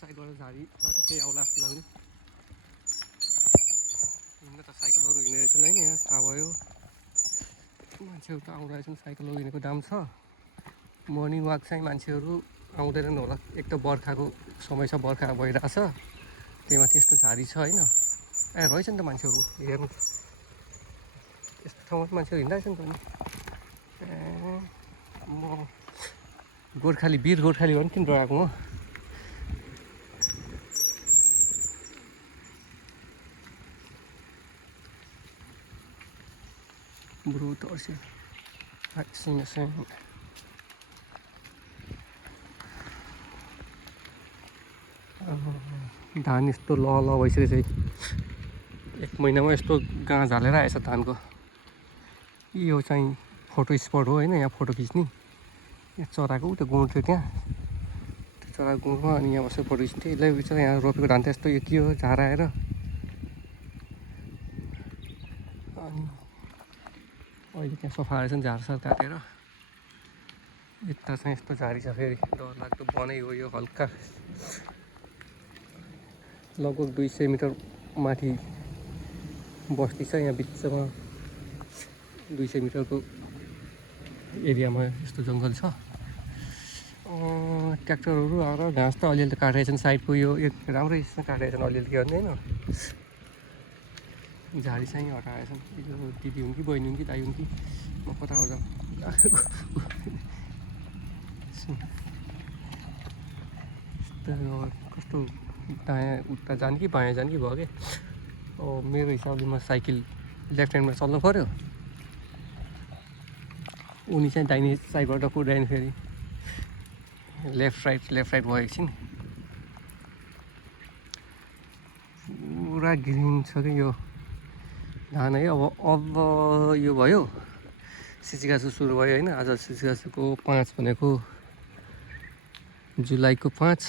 साइडबाट झारीबाट केही आउला जस्तो लाग्ने हिँड्न त साइकलहरू हिँड्ने रहेछन् होइन यहाँ थाहा भयो मान्छेहरू त आउँदैछन् साइकलहरू हिँडेको दाम छ मर्निङ वाक चाहिँ मान्छेहरू आउँदैनन् होला एक त बर्खाको समय छ बर्खा भइरहेछ त्यही माथि यस्तो झारी छ होइन ए रहेछ नि त मान्छेहरू हेर्नु यस्तो ठाउँमा मान्छेहरू हिँड्दैछ नि त म गोर्खाली वीर गोर्खाली हो नि किन डराएको म Bro torce. Sim, assim. धान यस्तो ल भइसकेछ एक महिनामा यस्तो गाँस हालेर आएछ धानको यो चाहिँ फोटो स्पट हो होइन यहाँ फोटो खिच्ने यहाँ चराको उता गुँड थियो त्यहाँ त्यो चराको गुँडमा अनि यहाँ बसेर फोटो खिच्थ्यो यसलाई बिचरा यहाँ रोपेको धान त यस्तो यो के हो झार आएर अनि अहिले त्यहाँ सफा आएछ नि झारसार काटेर यता चाहिँ यस्तो झारी छ फेरि डरलाग्दो बनै हो यो हल्का लगभग 200 मिटर माथि बस्ती छ यहाँ बिचमा 200 मिटरको एरियामा यस्तो जङ्गल छ ट्र्याक्टरहरू आएर घाँस त अलिअलि त काटेका छन् साइडको यो एक राम्रै काटेका छन् अलिअलि के गर्ने होइन झाडी चाहिँ हटाएछन् यो दिदी हुन् कि बहिनी हुन् कि दाइ हुन् कि म कता हो कस्तो दायाँ उता जाने कि बायाँ जाने कि भयो कि मेरो हिसाबले म साइकल लेफ्ट ह्यान्डमा चल्नु पऱ्यो उनी चाहिँ दाहिने साइडबाट कुदाएन फेरि लेफ्ट राइट भयो एकछिन पुरा ग्रिन छ कि यो धान है अब यो भयो सिसीगासु सुरु भयो होइन आज सिसीगासुको 5 भनेको जुलाईको 5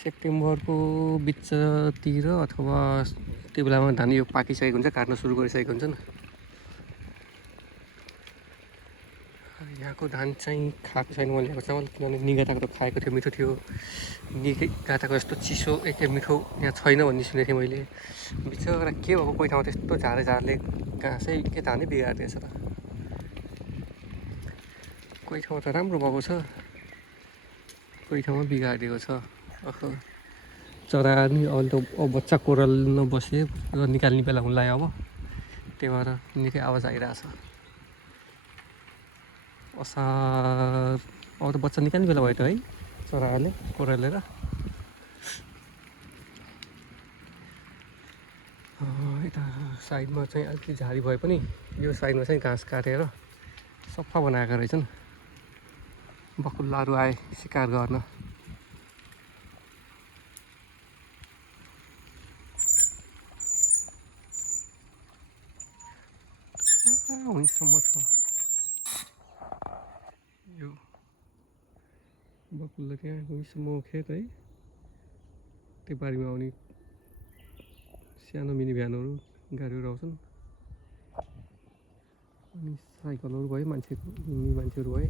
सेप्टेम्बरको बिचतिर अथवा त्यो बेलामा धान यो पाकिसकेको हुन्छ काट्न सुरु गरिसकेको हुन्छन् यहाँको धान चाहिँ खाएको छैन मैले ल्याएको चामल किनभने निगाटाको त खाएको थियो मिठो थियो निगाटाको यस्तो चिसो एकै मिठो यहाँ छैन भन्ने सुनेको थिएँ मैले बिचरा के भएको कोही ठाउँमा त्यस्तो झारले घाँसै के धानै बिगारिदिएछ त कोही ठाउँमा त राम्रो भएको छ कोही ठाउँमा बिगारिदिएको छ चरा नि अहिले त बच्चा कोरल्न बसे र निकाल्ने बेला हुन लाग्यो अब त्यही भएर निकै आवाज आइरहेछ असार अब त बच्चा निकाल्ने बेला भयो त है चराहरूले कोरलेर यता साइडमा चाहिँ अलिकति झारी भए पनि यो साइडमा चाहिँ घाँस काटेर सफा बनाएका रहेछन् बकुल्लाहरू आए शिकार गर्न हुँसम्म छ यो बकुल्ला त्यहाँ हुँसम्म खेत है त्यो बारीमा आउने सानो मिनी भ्यानहरू गाडीहरू आउँछन् अनि साइकलहरू भयो हिँड्ने मान्छेहरू भए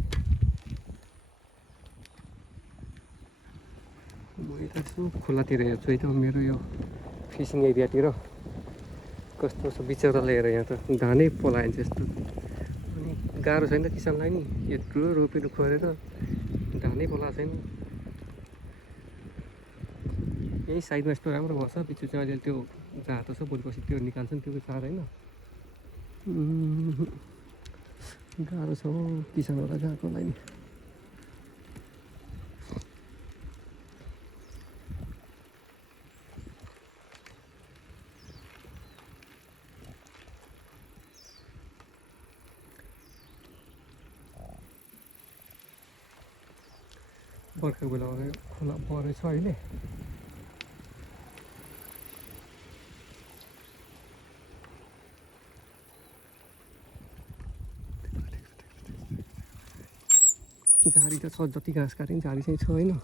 म यता यसो खोलातिर हेर्छु है त मेरो यो फिसिङ एरियातिर कस्तो छ बिचरा लिएर यहाँ त धानै पलाइन्छ यस्तो अनि गाह्रो छैन त किसानलाई नि यत्रो रोपेर खोरेर धानै पलाएको छैन यही साइडमा यस्तो राम्रो भएको छ पछि चाहिँ अहिले त्यो जातो छ भोलि पछि त्यो निकाल्छन् त्यो चार होइन गाह्रो छ हौ किसानहरूलाई गएकोलाई नि बर्खाको बेला खोला परेछ अहिले झारी त छ जति घाँस काट्यो नि झारी चाहिँ छ होइन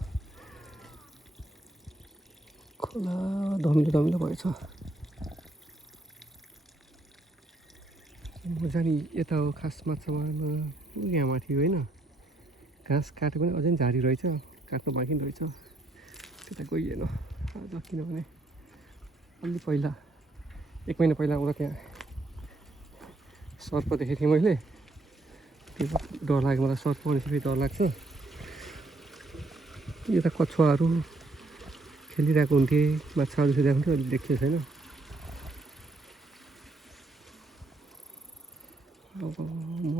खोला धमिलो भएछ म जाने यता हो खास माछा मार्न यहाँ माथि होइन घाँस काट्यो पनि अझै झारी रहेछ काट्नु बाँकी रहेछ त्यता गइएन आज किनभने अलि पहिला 1 महिना पहिला आउँदा त्यहाँ सर्प देखेको थिएँ मैले त्यो डर लाग्यो मलाई सर्प भनेपछि फेरि डर लाग्छ यता कछुवाहरू खेलिरहेको हुन्थे माछाहरू खेलिरहेको हुन्थ्यो अहिले देखिएको छैन अब म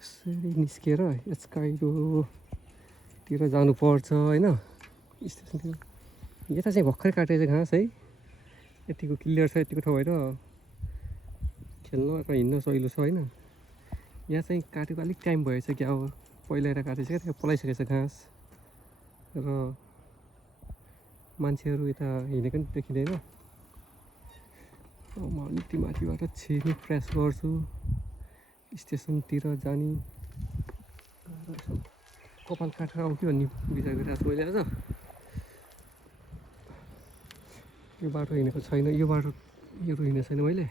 यसरी निस्केर स्काइरोतिर जानुपर्छ होइन स्टेसनतिर यता चाहिँ भर्खरै काटेको छ घाँस है यतिको क्लियर छ यतिको ठाउँ भएर खेल्न र हिँड्न सजिलो छ होइन यहाँ चाहिँ काटेको अलिक टाइम भएछ कि अब पहिलाएर काटेछ क्या त्यहाँ पलाइसकेको छ घाँस र मान्छेहरू यता हिँडेको पनि देखिँदैन म अलिकति माथिबाट छिर्ने प्रयास गर्छु स्टेसनतिर जाने कपाल काटेर आउँ कि भन्ने विचार गरिरहेको छु मैले आज यो बाटो हिँडेको छैन यो बाटो हिँडेको छैन मैले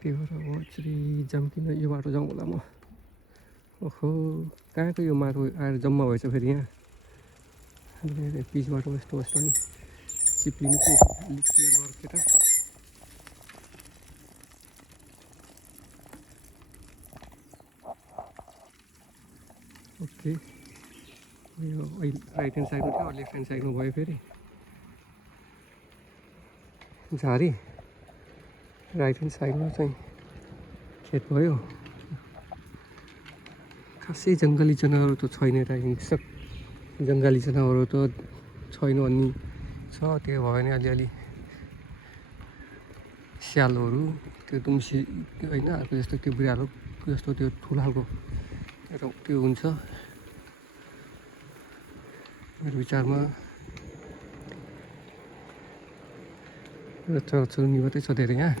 त्यही भएर अब यसरी जाऊँ किन यो बाटो जाउँ होला म ओहो कहाँको यो माटो आएर जम्मा भएछ फेरि यहाँ पिचबाट यस्तो यस्तो नि चिप्लिनु अलिक क्लियर गर केटा ओके यो अहिले राइट ह्यान्ड साइडमा थियो लेफ्ट ह्यान्ड साइडमा भयो फेरि झारी राइट ह्यान्ड साइडमा चाहिँ खेत भयो खासै जङ्गली जनावरहरू त छैन यता हिंस्रक जङ्गली जनावरहरू त छैन भन्ने छ त्यो भयो भने अलिअलि स्यालहरू त्यो दुम्सी होइन अर्को जस्तो त्यो बिरालो जस्तो त्यो ठुलो खालको एउटा त्यो हुन्छ मेरो विचारमा चराचुरुङ्गी मात्रै छ धेरै यहाँ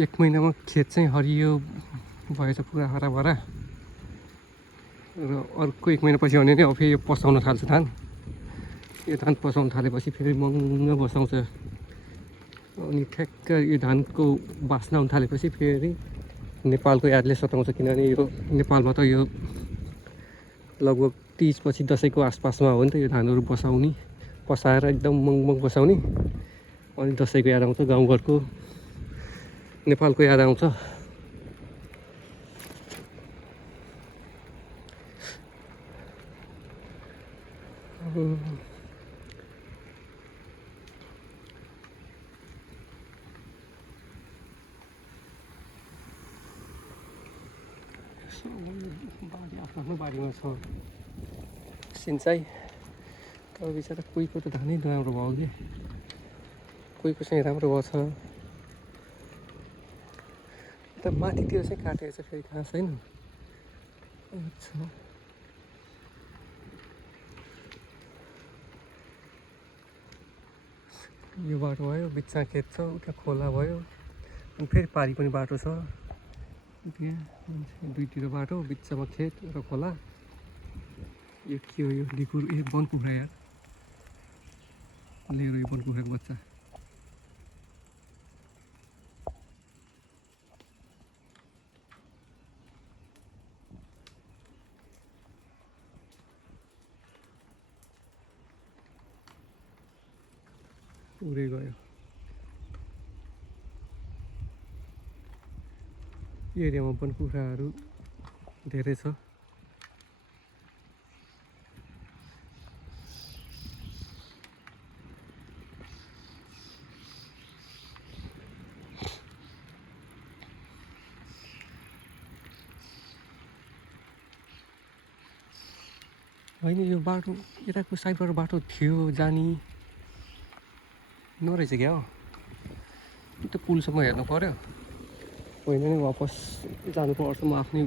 एक महिनामा खेत चाहिँ हरियो भएछ पुरा हराभरा र अर्को 1 महिनापछि भने नि अब फेरि यो पसाउन थाल्छ धान यो धान पसाउन थालेपछि फेरि महँगो बसाउँछ अनि ठ्याक्क यो धानको बास्ना हुन थालेपछि फेरि नेपालको यादले सताउँछ किनभने यो नेपालमा त यो लगभग 30 पछि दसैँको आसपासमा हो नि त यो धानहरू पसाएर एकदम मङमङ बसाउने अनि दसैँको याद आउँछ गाउँघरको नेपालको याद आउँछ बारी आफ्नो बारीमा छ सिँचाइ तर बिचरा कोहीको त धानै नराम्रो भयो कि कोहीको चाहिँ राम्रो भएको छ त माथितिर चाहिँ काटेको छ फेरि घाँस छैन अच्छा यो बाटो भयो बिचमा खेत छ उता खोला भयो अनि फेरि पारि पनि बाटो छ त्यहाँ दुईतिर बाटो बिचमा खेत र खोला यो के हो यो ढिकुर यो वन कुखुरा यार लिएर यो वन कुखुराको बच्चा उडे गयो यो एरियामा वन कुखुराहरू धेरै छ होइन यो बाटो यताको साइडबाट बाटो थियो जाने नरहेछ क्या हो त्यो पुलसम्म हेर्नु पर्यो होइन नि वापस जानुपर्छ म आफ्नै